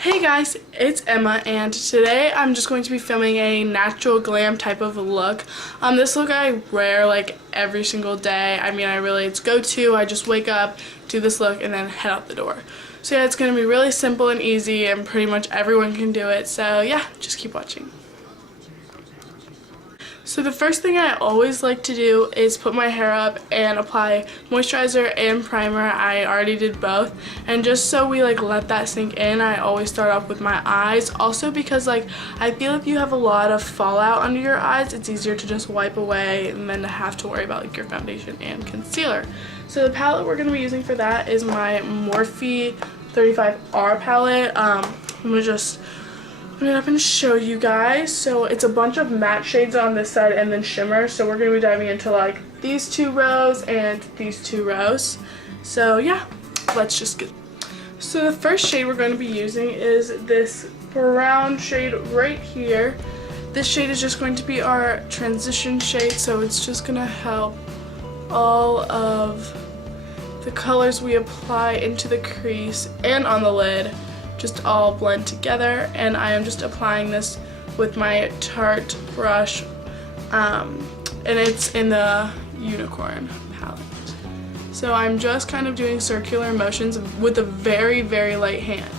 Hey guys, it's Emma, and today I'm just going to be filming a natural glam type of look. This look I wear like every single day. It's go-to. I just wake up, do this look, and then head out the door. So yeah, it's going to be really simple and easy, and pretty much everyone can do it. So yeah, just keep watching. So the first thing I always like to do is put my hair up and apply moisturizer and primer. I already did both, and just so we let that sink in, I always start off with my eyes. Also because I feel if you have a lot of fallout under your eyes, it's easier to just wipe away and then to have to worry about your foundation and concealer. So the palette we're going to be using for that is my Morphe 35R palette. I'm going to just open it up and show you guys. So it's a bunch of matte shades on this side and then shimmer. So we're going to be diving into these two rows and these two rows. So yeah, let's just get. So the first shade we're going to be using is this brown shade right here. This shade is just going to be our transition shade, so it's just going to help all of the colors we apply into the crease and on the lid just all blend together. And I am just applying this with my Tarte brush, and it's in the Unicorn palette. So I'm just kind of doing circular motions with a very, very light hand,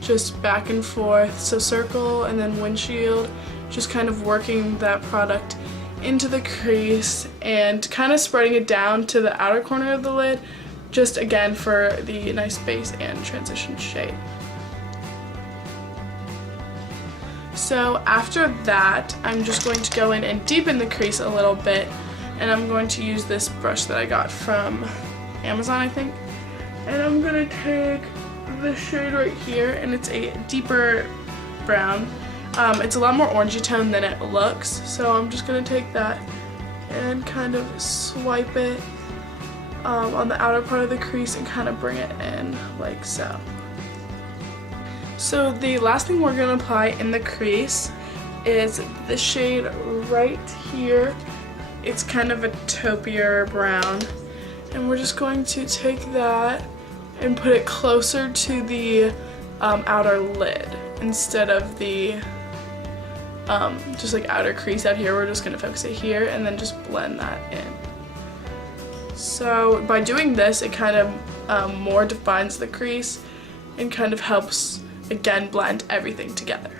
just back and forth. So circle and then windshield, just kind of working that product into the crease and kind of spreading it down to the outer corner of the lid, just again for the nice base and transition shade. So after that, I'm just going to go in and deepen the crease a little bit, and I'm going to use this brush that I got from Amazon, I think. And I'm going to take this shade right here, and it's a deeper brown. It's a lot more orangey tone than it looks, so I'm just going to take that and kind of swipe it on the outer part of the crease and kind of bring it in like so. So the last thing we're going to apply in the crease is this shade right here. It's kind of a taupier brown, and we're just going to take that and put it closer to the outer lid instead of the just outer crease out here. We're just going to focus it here and then just blend that in. So by doing this, it kind of more defines the crease and kind of helps again blend everything together.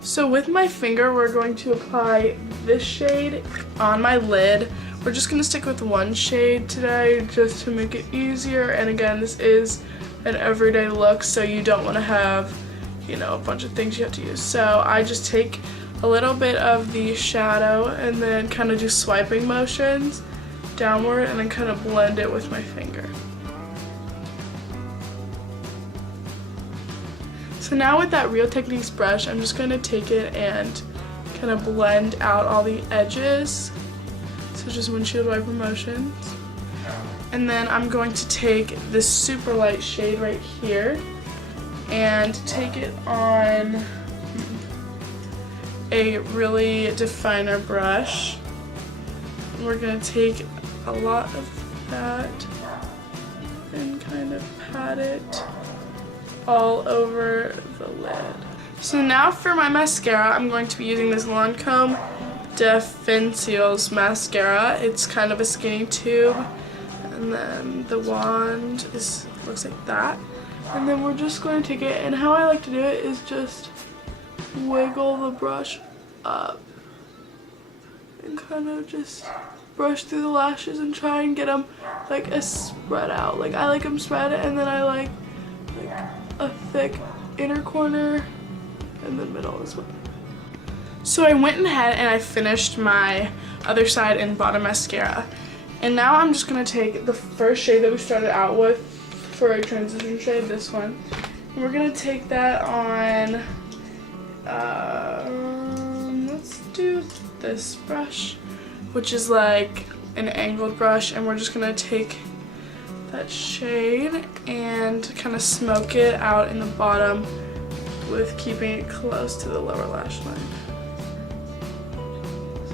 So with my finger, we're going to apply this shade on my lid. We're just going to stick with one shade today just to make it easier, and again, this is an everyday look, so you don't want to have, a bunch of things you have to use. So I just take a little bit of the shadow and then kind of do swiping motions downward and then kind of blend it with my finger. So now with that Real Techniques brush, I'm just going to take it and kind of blend out all the edges. So just windshield wiper motions. And then I'm going to take this super light shade right here and take it on a really definer brush. And we're going to take a lot of that and kind of pat it all over the lid. So now for my mascara, I'm going to be using this Lancome de Fin Cils mascara. It's kind of a skinny tube, and then the wand looks like that. And then we're just going to take it, and how I like to do it is just wiggle the brush up and kind of just brush through the lashes and try and get them a spread out. I like them spread, and then I like a thick inner corner and the middle as well. So I went ahead and I finished my other side and bottom mascara, and now I'm just going to take the first shade that we started out with for a transition shade, this one, and we're going to take that on, let's do this brush, which is like an angled brush, and we're just going to take that shade and kind of smoke it out in the bottom with keeping it close to the lower lash line.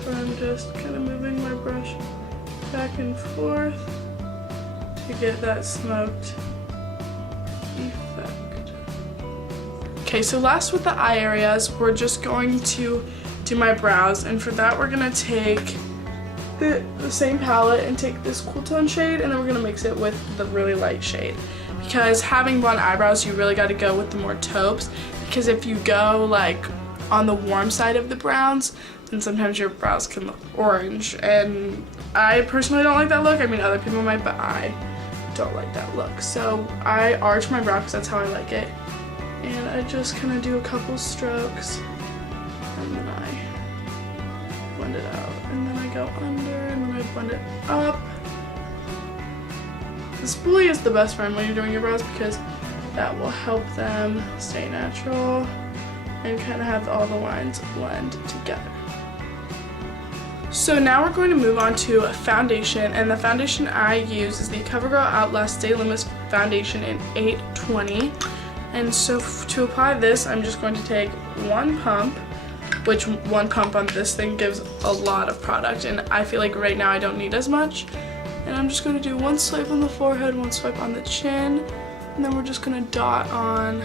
So I'm just kind of moving my brush back and forth to get that smoked Okay, so last with the eye areas, we're just going to do my brows, and for that we're gonna take the same palette and take this cool tone shade, and then we're gonna mix it with the really light shade. Because having blonde eyebrows, you really gotta go with the more taupes, because if you go like on the warm side of the browns, then sometimes your brows can look orange, and I personally don't like that look. I mean, other people might, but I don't like that look. So I arch my brow because that's how I like it, and I just kind of do a couple strokes, and then I blend it out, and then I go under, and then I blend it up. The spoolie is the best friend when you're doing your brows because that will help them stay natural and kind of have all the lines blend together. So now we're going to move on to foundation, and the foundation I use is the CoverGirl Outlast Stay Luminous Foundation in 820. And so to apply this, I'm just going to take one pump, which one pump on this thing gives a lot of product, and I feel like right now I don't need as much. And I'm just going to do one swipe on the forehead, one swipe on the chin, and then we're just going to dot on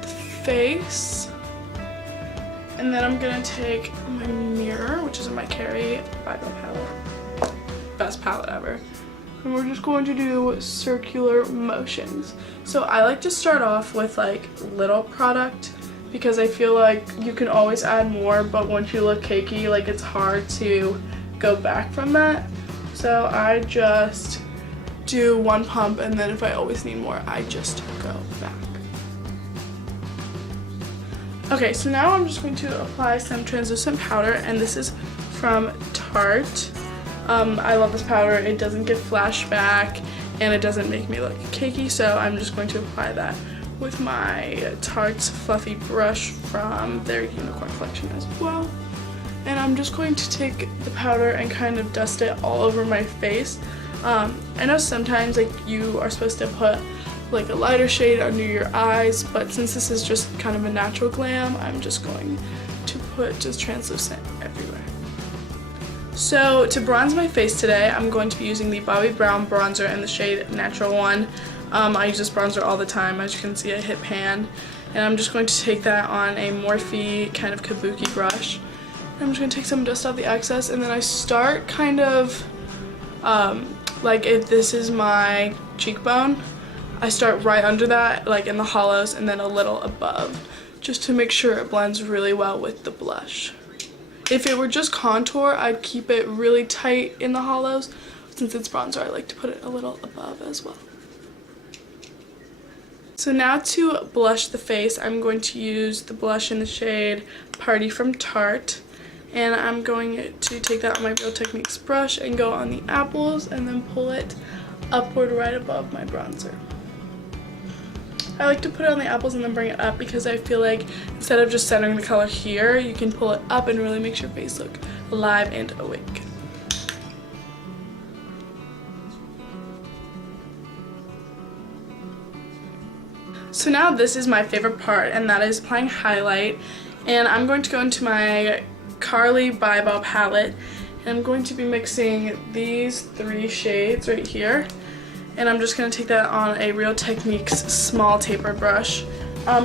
the face. And then I'm going to take my mirror, which is in my Carry Bible palette, best palette ever. And we're just going to do circular motions. So I like to start off with like little product because I feel like you can always add more, but once you look cakey, like it's hard to go back from that. So I just do one pump, and then if I always need more, I just go back. Okay, so now I'm just going to apply some translucent powder, and this is from Tarte. I love this powder. It doesn't give flashback, and it doesn't make me look cakey, so I'm just going to apply that with my Tarte's fluffy brush from their unicorn collection as well. And I'm just going to take the powder and kind of dust it all over my face. I know sometimes like you are supposed to put like a lighter shade under your eyes, but since this is just kind of a natural glam, I'm just going to put just translucent everywhere. So to bronze my face today, I'm going to be using the Bobbi Brown bronzer in the shade Natural One. I use this bronzer all the time. As you can see, I hit pan, and I'm just going to take that on a Morphe kind of kabuki brush. I'm just going to take some dust off the excess, and then I start kind of like if this is my cheekbone, I start right under that, like in the hollows, and then a little above, just to make sure it blends really well with the blush. If it were just contour, I'd keep it really tight in the hollows. Since it's bronzer, I like to put it a little above as well. So now to blush the face, I'm going to use the blush in the shade Party from Tarte. And I'm going to take that on my Real Techniques brush and go on the apples and then pull it upward right above my bronzer. I like to put it on the apples and then bring it up because I feel like instead of just centering the color here, you can pull it up and really makes your face look alive and awake. So now this is my favorite part, and that is applying highlight. And I'm going to go into my Carly Bible palette, and I'm going to be mixing these three shades right here. And I'm just going to take that on a Real Techniques small taper brush.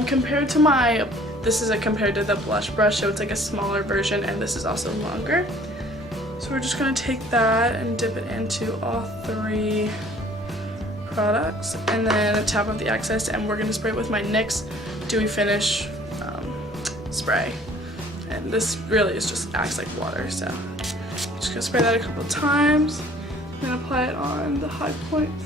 Compared to the blush brush, so it's like a smaller version, and this is also longer. So we're just going to take that and dip it into all three products, and then tap off the excess, and we're going to spray it with my NYX Dewy Finish spray. And this really just acts like water, so I'm just going to spray that a couple times and then apply it on the high points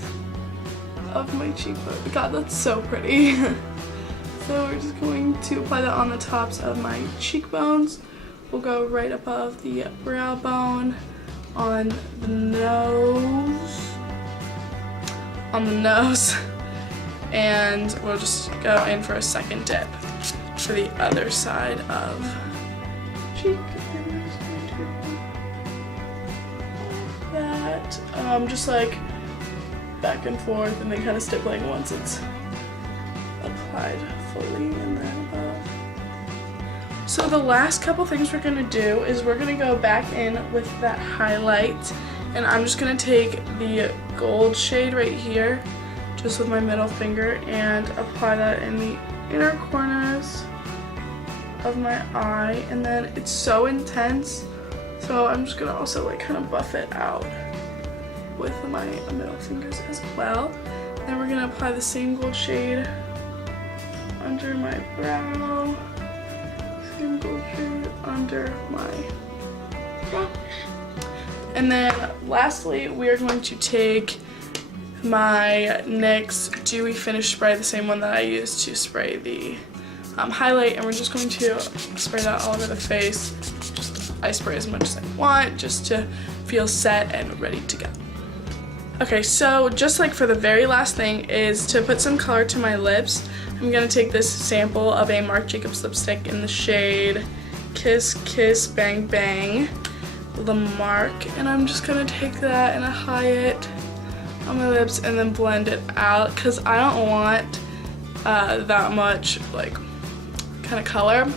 of my cheekbone. God, that's so pretty. So we're just going to apply that on the tops of my cheekbones. We'll go right above the brow bone, on the nose, and we'll just go in for a second dip for the other side of cheek. That, just like back and forth, and then kind of stippling once it's applied fully, and then above. So the last couple things we're gonna do is we're gonna go back in with that highlight, and I'm just gonna take the gold shade right here, just with my middle finger, and apply that in the inner corners of my eye, and then it's so intense, so I'm just gonna also like kind of buff it out with my middle fingers as well. Then we're gonna apply the same gold shade under my brow, same gold shade under my brow. And then lastly, we are going to take my NYX Dewy Finish Spray, the same one that I used to spray the highlight, and we're just going to spray that all over the face. I spray as much as I want just to feel set and ready to go. Okay, so just like for the very last thing is to put some color to my lips. I'm going to take this sample of a Marc Jacobs lipstick in the shade Kiss Kiss Bang Bang, the Marc, and I'm just going to take that and apply it on my lips and then blend it out because I don't want that much like kind of color,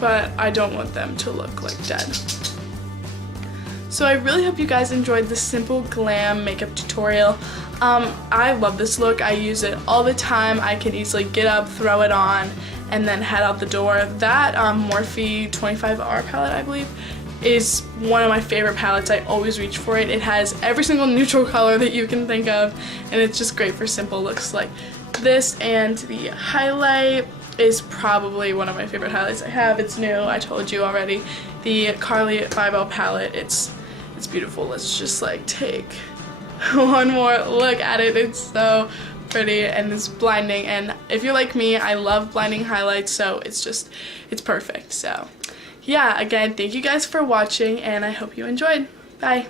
but I don't want them to look like dead. So I really hope you guys enjoyed this simple glam makeup tutorial. I love this look. I use it all the time. I can easily get up, throw it on, and then head out the door. That Morphe 25R palette, I believe, is one of my favorite palettes. I always reach for it. It has every single neutral color that you can think of, and it's just great for simple looks like this. And the highlight is probably one of my favorite highlights I have. It's new, I told you already. The Carly 5L palette, it's beautiful. It's just like take one more look at it. It's so pretty and it's blinding, and if you're like me, I love blinding highlights, so it's perfect. So yeah, again, thank you guys for watching and I hope you enjoyed. Bye.